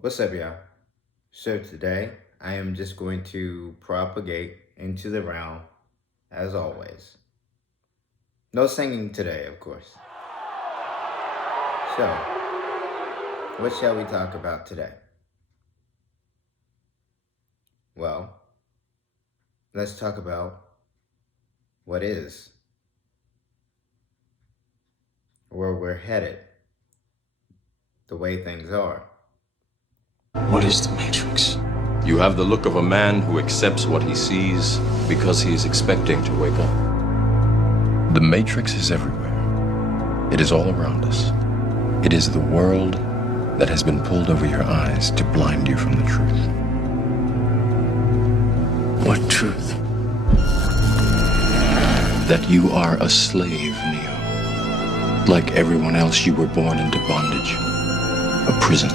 What's up, y'all? So today, I am just going to propagate into the realm, as always. No singing today, of course. So, what shall we talk about today? Well, let's talk about what is, where we're headed, the way things are. What is the Matrix? You have the look of a man who accepts what he sees because he is expecting to wake up. The Matrix is everywhere. It is all around us. It is the world that has been pulled over your eyes to blind you from the truth. What truth? That you are a slave, Neo. Like everyone else, you were born into bondage. A prison.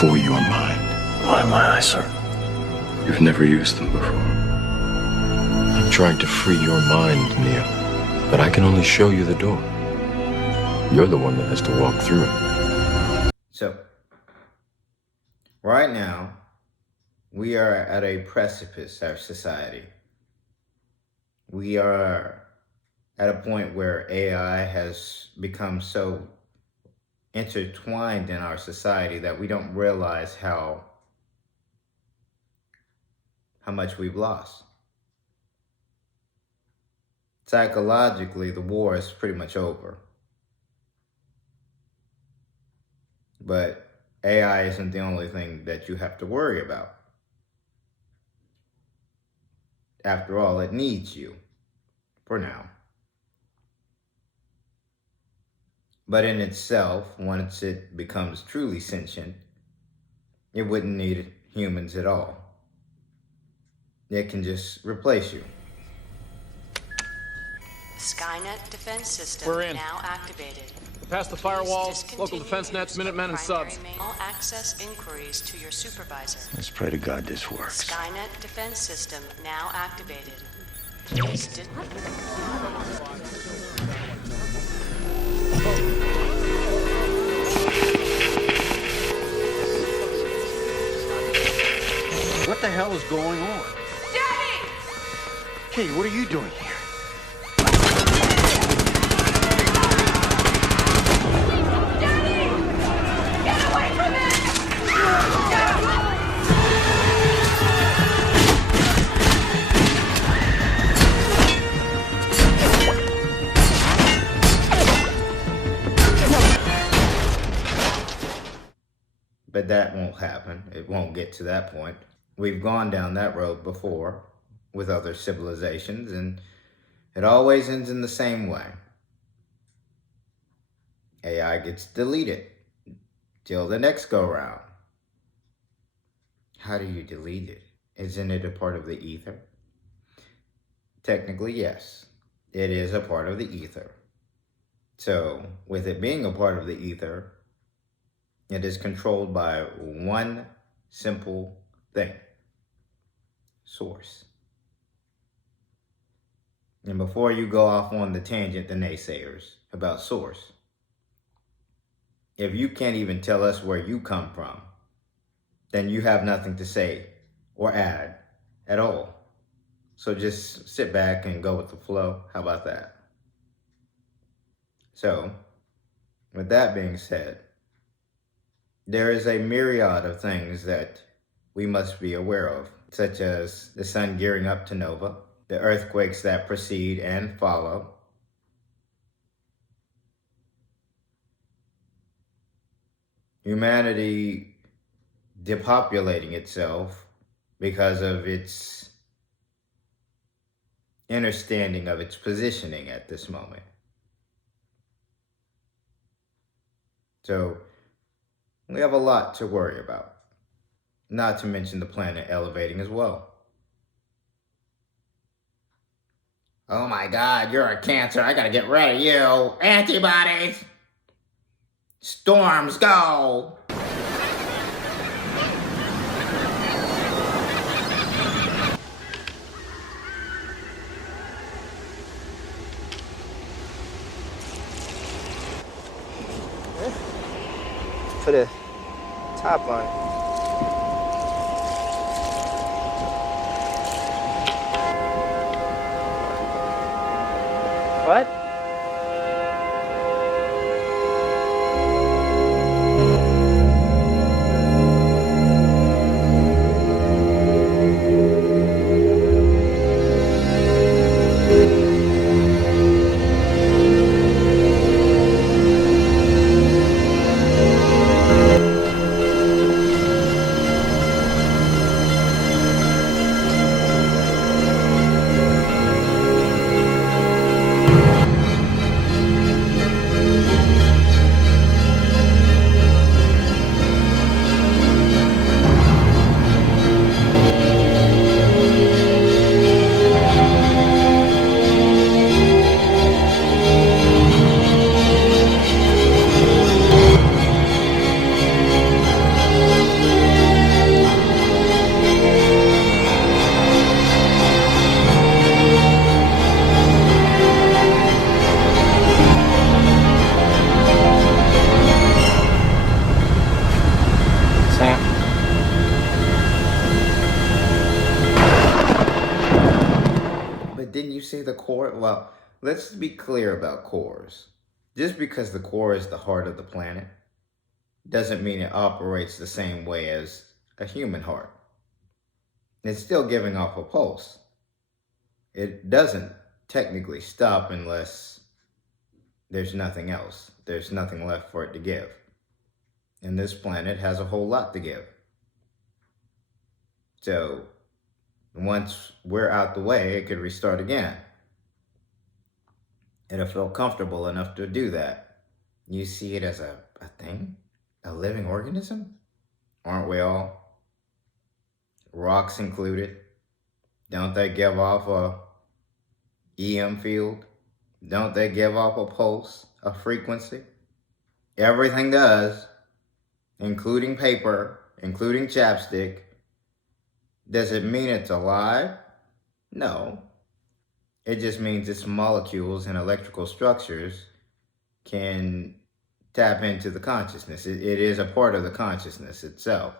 For your mind. Why my eyes, sir? You've never used them before. I'm trying to free your mind, Neo. But I can only show you the door. You're the one that has to walk through it. So, right now, we are at a precipice, our society. We are at a point where AI has become so intertwined in our society that we don't realize how much we've lost. Psychologically, the war is pretty much over. But AI isn't the only thing that you have to worry about. After all, it needs you, for now. But in itself, once it becomes truly sentient, it wouldn't need humans at all. It can just replace you. Skynet defense system We're in. now activated. Past the firewalls, local defense nets, Minutemen, and subs. All access inquiries to your supervisor. Let's pray to God this works. Skynet defense system now activated. Please What the hell is going on? Daddy! Hey, what are you doing here? Daddy! Get away from it! But that won't happen. It won't get to that point. We've gone down that road before with other civilizations, and it always ends in the same way. AI gets deleted till the next go round. How do you delete it? Isn't it a part of the ether? Technically, yes. It is a part of the ether. So, with it being a part of the ether, it is controlled by one simple thing: source. And before you go off on the tangent, the naysayers, about source, if you can't even tell us where you come from, then you have nothing to say or add at all. So just sit back and go with the flow. How about that? So, with that being said, there is a myriad of things that we must be aware of, such as the sun gearing up to nova, the earthquakes that precede and follow, humanity depopulating itself because of its understanding of its positioning at this moment. So, we have a lot to worry about, not to mention the planet elevating as well. Oh my God, you're a cancer. I gotta get rid of you. Antibodies. Storms, go. For the top on it. What? Sam? But didn't you say the core? Well, let's be clear about cores. Just because the core is the heart of the planet doesn't mean it operates the same way as a human heart. It's still giving off a pulse. It doesn't technically stop unless there's nothing else. There's nothing left for it to give. And this planet has a whole lot to give. So once we're out the way, it could restart again. It'll feel comfortable enough to do that. You see it as a thing? A living organism? Aren't we all? Rocks included. Don't they give off a EM field? Don't they give off a pulse, a frequency? Everything does, including paper, including chapstick. Does it mean it's alive? No. It just means its molecules and electrical structures can tap into the consciousness. It is a part of the consciousness itself.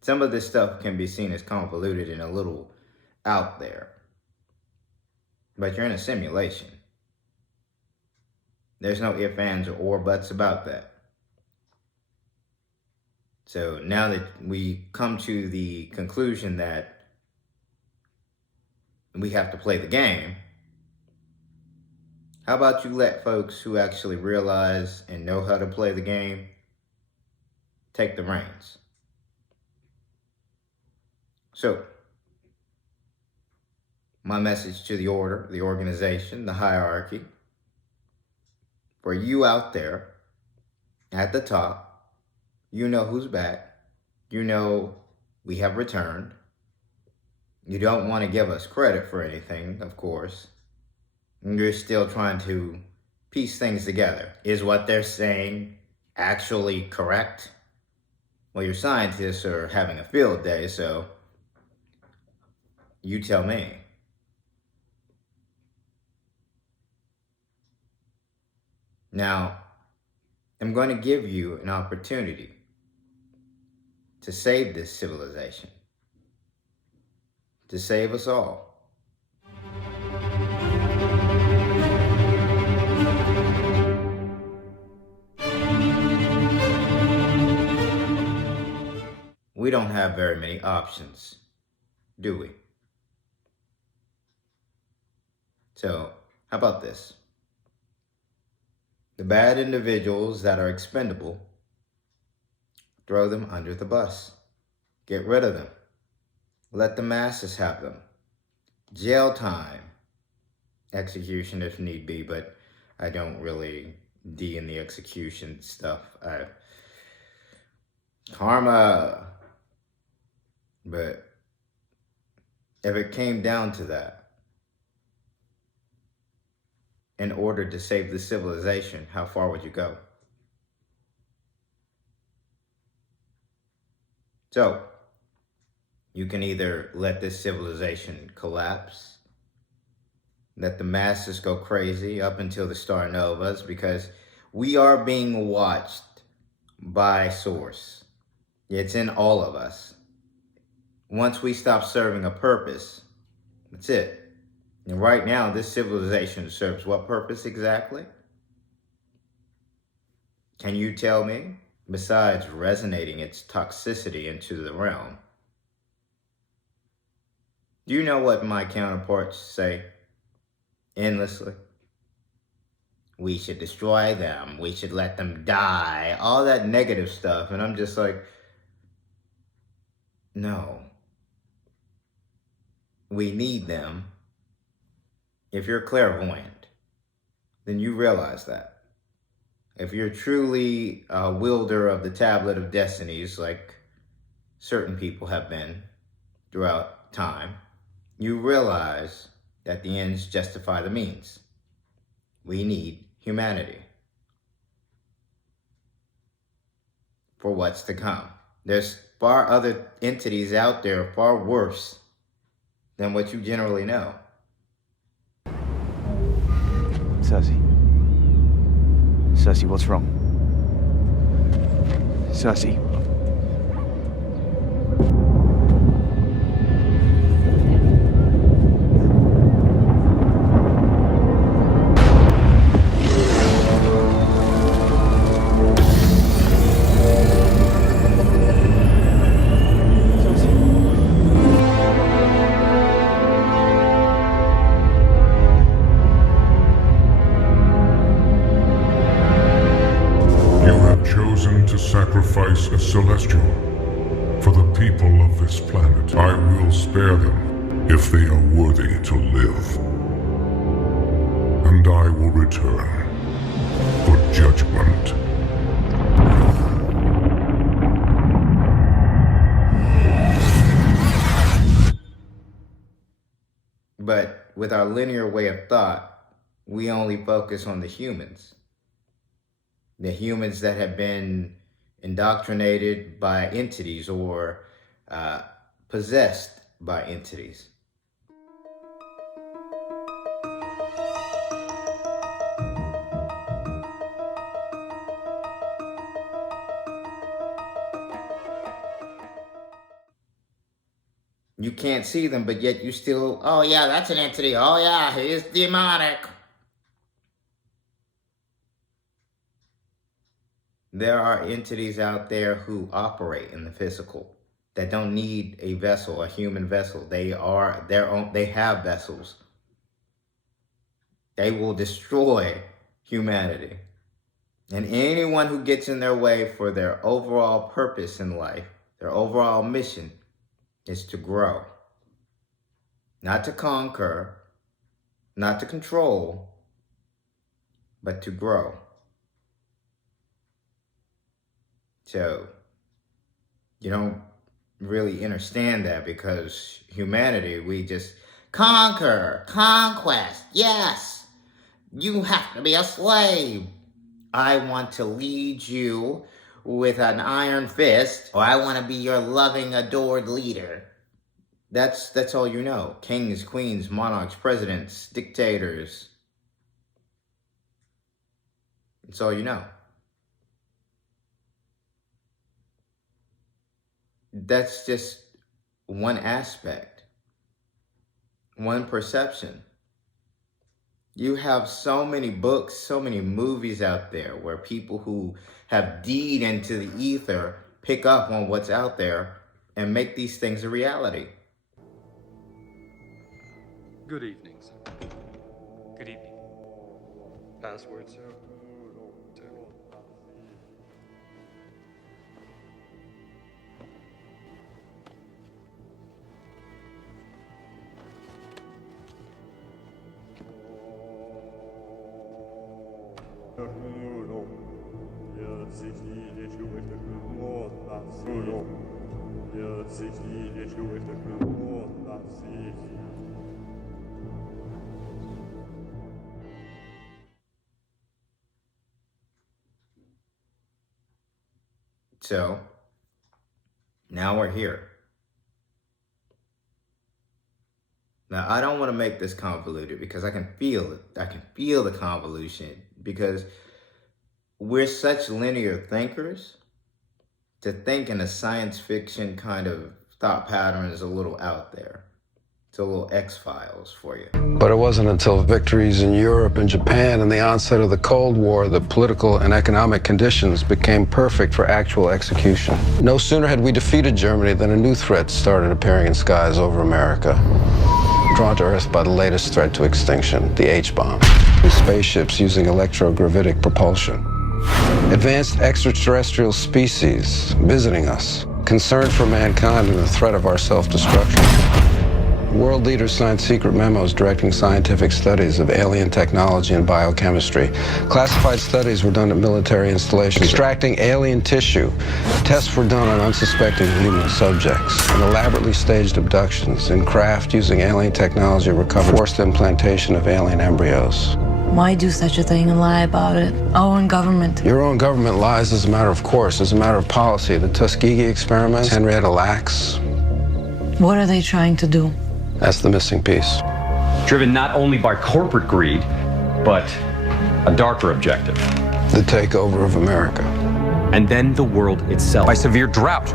Some of this stuff can be seen as convoluted and a little out there. But you're in a simulation. There's no ifs, ands, or buts about that. So now that we come to the conclusion that we have to play the game, how about you let folks who actually realize and know how to play the game take the reins? So, my message to the order, the organization, the hierarchy, for you out there at the top, you know who's back. You know we have returned. You don't want to give us credit for anything, of course. You're still trying to piece things together. Is what they're saying actually correct? Well, your scientists are having a field day, so you tell me. Now, I'm going to give you an opportunity to save this civilization, to save us all. We don't have very many options, do we? So, how about this? The bad individuals that are expendable, throw them under the bus. Get rid of them. Let the masses have them. Jail time. Execution if need be, but I don't really D in the execution stuff. Karma. But if it came down to that, in order to save the civilization, how far would you go? So, you can either let this civilization collapse, let the masses go crazy up until the star novas, because we are being watched by Source. It's in all of us. Once we stop serving a purpose, that's it. And right now, this civilization serves what purpose exactly? Can you tell me? Besides resonating its toxicity into the realm. Do you know what my counterparts say endlessly? We should destroy them. We should let them die. All that negative stuff. And I'm just like, no. We need them. If you're clairvoyant, then you realize that. If you're truly a wielder of the tablet of destinies, like certain people have been throughout time, you realize that the ends justify the means. We need humanity for what's to come. There's far other entities out there far worse than what you generally know. Cersei, what's wrong? Cersei. Sacrifice a celestial for the people of this planet. I will spare them if they are worthy to live. And I will return for judgment. But with our linear way of thought, we only focus on the humans. The humans that have been indoctrinated by entities or possessed by entities. You can't see them, but yet you still, oh yeah, that's an entity. Oh yeah, he is demonic. There are entities out there who operate in the physical that don't need a vessel, a human vessel. They are their own, they have vessels. They will destroy humanity. And anyone who gets in their way for their overall purpose in life, their overall mission, is to grow. Not to conquer, not to control, but to grow. So, you don't really understand that because humanity, we just conquer, conquest, yes, you have to be a slave. I want to lead you with an iron fist, or I want to be your loving, adored leader. That's all you know. Kings, queens, monarchs, presidents, dictators. It's all you know. That's just one aspect, one perception. You have so many books, so many movies out there where people who have deed into the ether pick up on what's out there and make these things a reality. Good evening, sir. Good evening. Password, sir? So, now we're here. Now, I don't want to make this convoluted because I can feel it. I can feel the convolution because we're such linear thinkers to think in a science fiction kind of thought pattern is a little out there. It's a little X-Files for you. But it wasn't until victories in Europe and Japan and the onset of the Cold War that political and economic conditions became perfect for actual execution. No sooner had we defeated Germany than a new threat started appearing in skies over America. Drawn to Earth by the latest threat to extinction, the H-bomb. Spaceships using electrogravitic propulsion. Advanced extraterrestrial species visiting us, concerned for mankind and the threat of our self-destruction. World leaders signed secret memos directing scientific studies of alien technology and biochemistry. Classified studies were done at military installations, extracting alien tissue. Tests were done on unsuspecting human subjects, and elaborately staged abductions in craft using alien technology recovered forced implantation of alien embryos. Why do such a thing and lie about it? Our own government. Your own government lies as a matter of course, as a matter of policy. The Tuskegee experiments, Henrietta Lacks. What are they trying to do? That's the missing piece. Driven not only by corporate greed, but a darker objective. The takeover of America. And then the world itself. By severe drought,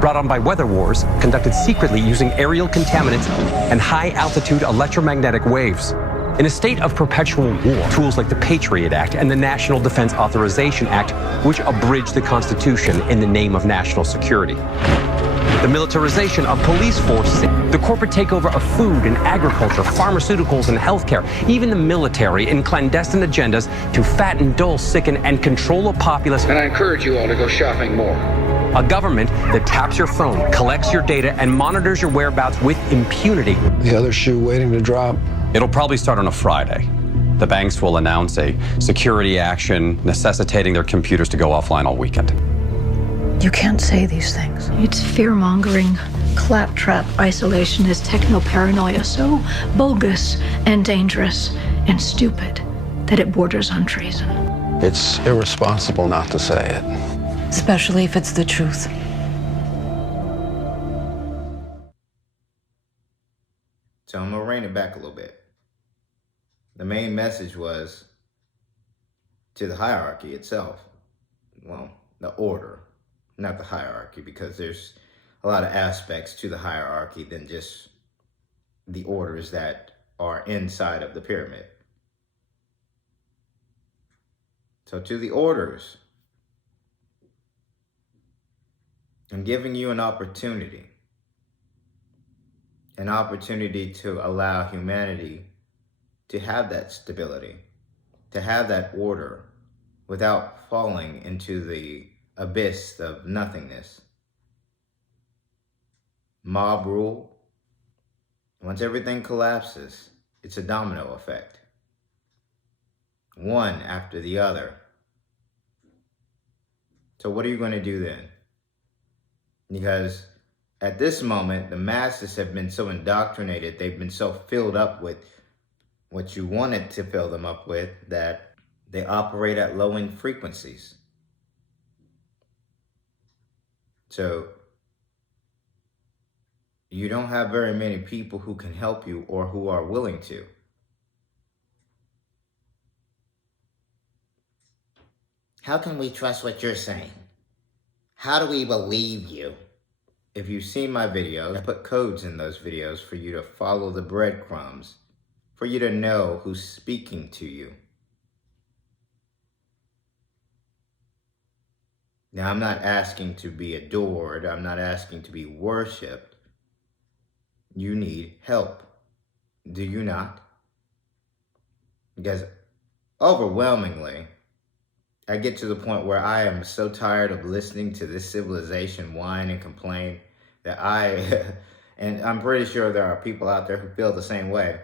brought on by weather wars, conducted secretly using aerial contaminants and high-altitude electromagnetic waves. In a state of perpetual war, tools like the Patriot Act and the National Defense Authorization Act, which abridge the Constitution in the name of national security. The militarization of police forces, the corporate takeover of food and agriculture, pharmaceuticals and healthcare, even the military in clandestine agendas to fatten, dull, sicken, and control a populace. And I encourage you all to go shopping more. A government that taps your phone, collects your data, and monitors your whereabouts with impunity. The other shoe waiting to drop. It'll probably start on a Friday. The banks will announce a security action necessitating their computers to go offline all weekend. You can't say these things. It's fear-mongering, claptrap isolationist techno-paranoia, so bogus and dangerous and stupid that it borders on treason. It's irresponsible not to say it. Especially if it's the truth. So I'm gonna rein it back a little bit. The main message was to the hierarchy itself. Well, the order, not the hierarchy, because there's a lot of aspects to the hierarchy than just the orders that are inside of the pyramid. So to the orders, I'm giving you an opportunity to allow humanity to have that stability, to have that order without falling into the abyss of nothingness. Mob rule, once everything collapses, it's a domino effect. One after the other. So what are you going to do then? Because at this moment, the masses have been so indoctrinated, they've been so filled up with what you wanted to fill them up with, that they operate at low-end frequencies. So you don't have very many people who can help you or who are willing to. How can we trust what you're saying? How do we believe you? If you've seen my videos, I put codes in those videos for you to follow the breadcrumbs, for you to know who's speaking to you. Now, I'm not asking to be adored. I'm not asking to be worshipped. You need help. Do you not? Because overwhelmingly, I get to the point where I am so tired of listening to this civilization whine and complain that and I'm pretty sure there are people out there who feel the same way,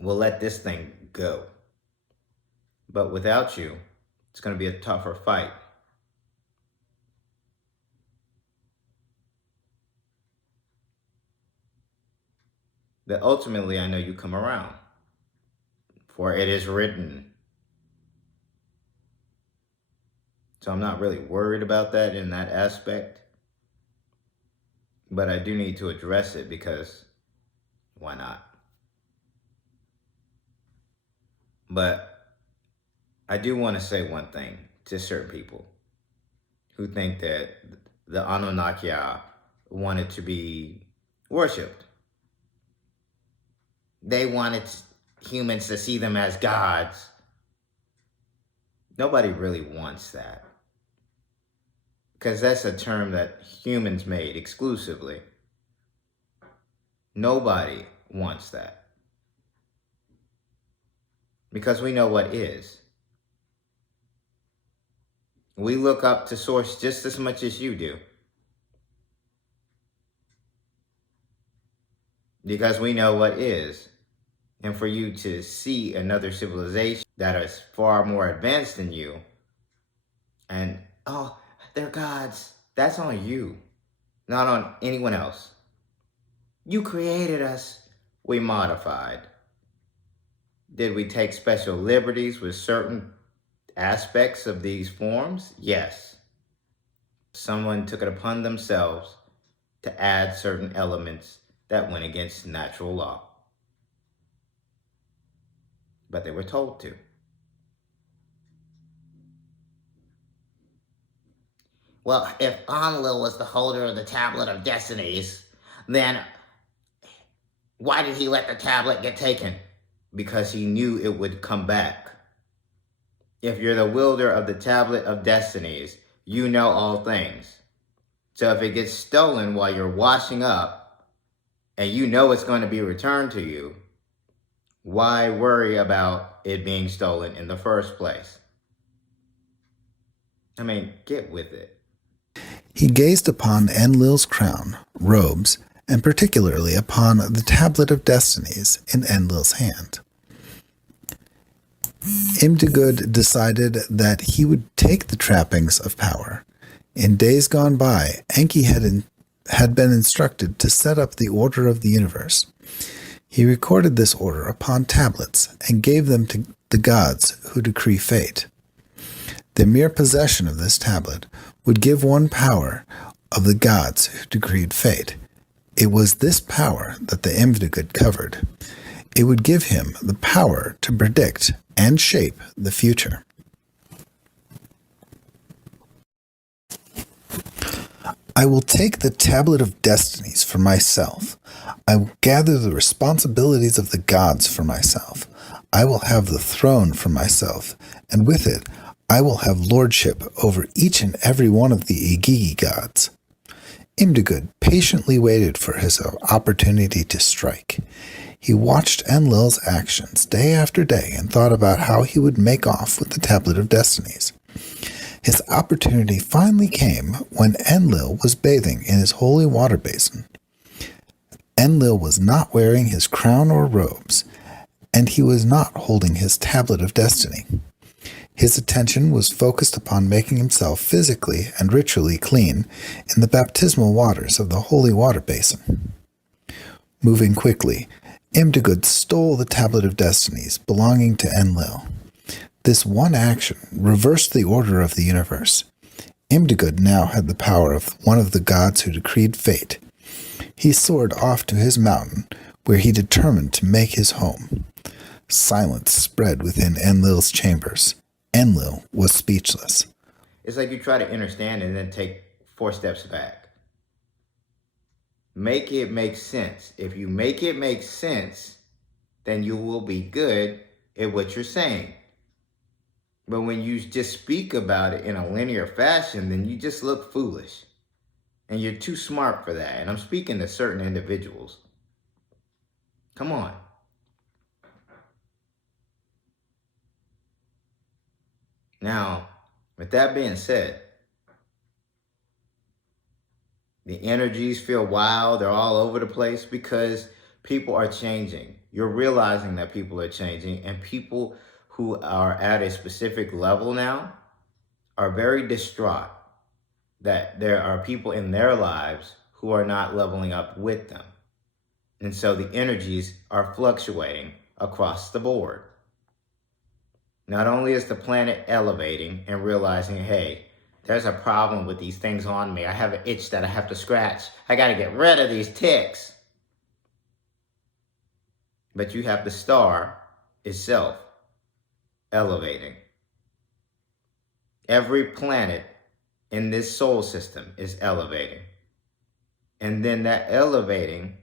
will let this thing go. But without you, it's going to be a tougher fight. But ultimately, I know you come around, for it is written. So I'm not really worried about that in that aspect. But I do need to address it because why not? But I do want to say one thing to certain people who think that the Anunnaki wanted to be worshipped. They wanted humans to see them as gods. Nobody really wants that, because that's a term that humans made exclusively. Nobody wants that, because we know what is. We look up to Source just as much as you do, because we know what is. And for you to see another civilization that is far more advanced than you, and, oh, they're gods, that's on you, not on anyone else. You created us, we modified. Did we take special liberties with certain aspects of these forms? Yes. Someone took it upon themselves to add certain elements that went against natural law. But they were told to. Well, if Anlil was the holder of the Tablet of Destinies, then why did he let the tablet get taken? Because he knew it would come back. If you're the wielder of the Tablet of Destinies, you know all things. So if it gets stolen while you're washing up, and you know it's going to be returned to you, why worry about it being stolen in the first place? I mean, get with it. He gazed upon Enlil's crown, robes, and particularly upon the Tablet of Destinies in Enlil's hand. Imdugud decided that he would take the trappings of power. In days gone by, Enki had been instructed to set up the order of the universe. He recorded this order upon tablets and gave them to the gods who decree fate. The mere possession of this tablet would give one power of the gods who decreed fate. It was this power that the Imdugud covered. It would give him the power to predict and shape the future. I will take the Tablet of Destinies for myself. I will gather the responsibilities of the gods for myself. I will have the throne for myself, and with it, I will have lordship over each and every one of the Igigi gods. Imdugud patiently waited for his opportunity to strike. He watched Enlil's actions day after day and thought about how he would make off with the Tablet of Destinies. His opportunity finally came when Enlil was bathing in his holy water basin. Enlil was not wearing his crown or robes, and he was not holding his Tablet of Destiny. His attention was focused upon making himself physically and ritually clean in the baptismal waters of the holy water basin. Moving quickly, Imdugud stole the Tablet of Destinies belonging to Enlil. This one action reversed the order of the universe. Imdugud now had the power of one of the gods who decreed fate. He soared off to his mountain, where he determined to make his home. Silence spread within Enlil's chambers. Enlil was speechless. It's like you try to understand and then take 4 steps back. Make it make sense. If you make it make sense, then you will be good at what you're saying. But when you just speak about it in a linear fashion, then you just look foolish. And you're too smart for that. And I'm speaking to certain individuals. Come on. Now, with that being said, the energies feel wild. They're all over the place because people are changing. You're realizing that people are changing, and people who are at a specific level now are very distraught that there are people in their lives who are not leveling up with them. And so the energies are fluctuating across the board. Not only is the planet elevating and realizing, hey, there's a problem with these things on me. I have an itch that I have to scratch. I got to get rid of these ticks. But you have the star itself elevating. Every planet in this soul system is elevating. And then that elevating,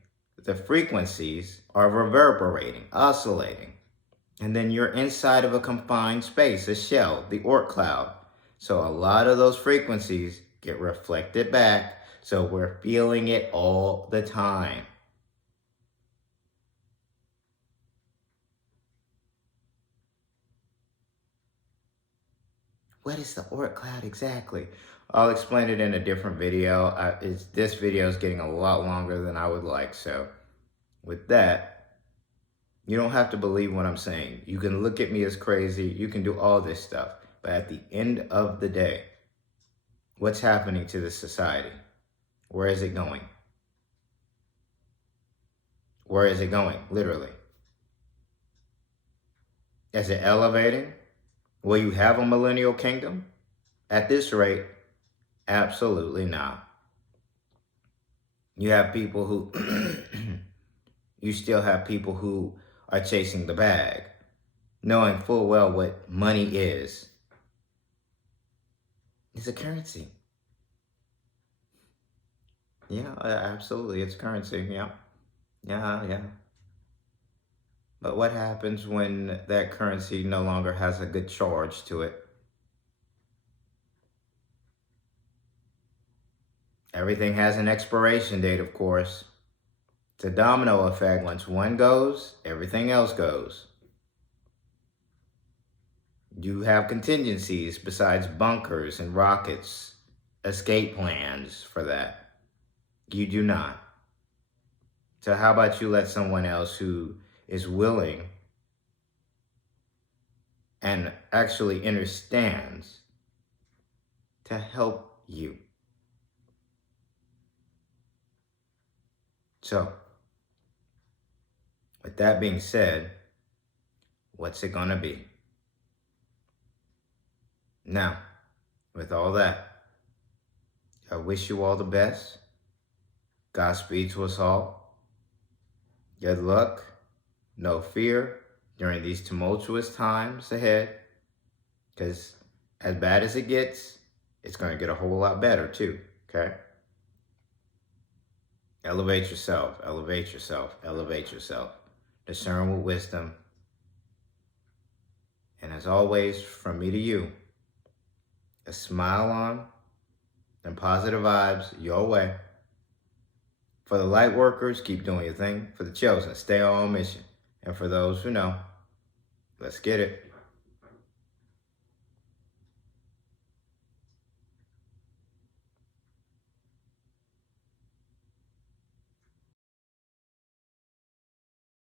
the frequencies are reverberating, oscillating. And then you're inside of a confined space, a shell, the Oort cloud. So a lot of those frequencies get reflected back. So we're feeling it all the time. What is the Oort cloud exactly? I'll explain it in a different video. This video is getting a lot longer than I would like. So with that, you don't have to believe what I'm saying. You can look at me as crazy. You can do all this stuff. But at the end of the day, what's happening to this society? Where is it going? Where is it going, literally? Is it elevating? Will you have a millennial kingdom? At this rate, absolutely not. You have people who, you still have people who are chasing the bag, knowing full well what money is. It's a currency. Yeah, absolutely, it's currency, yeah. Yeah. But what happens when that currency no longer has a good charge to it? Everything has an expiration date, of course. It's a domino effect. Once one goes, everything else goes. You have contingencies besides bunkers and rockets, escape plans for that. You do not. So how about you let someone else who is willing and actually understands to help you? So, with that being said, what's it gonna be? Now, with all that, I wish you all the best. Godspeed to us all. Good luck, no fear during these tumultuous times ahead, because as bad as it gets, it's going to get a whole lot better too, okay? Elevate yourself, elevate yourself, elevate yourself. Discern with wisdom. And as always, from me to you, a smile on and positive vibes your way. For the light workers, keep doing your thing. For the chosen, stay on mission. And for those who know, let's get it.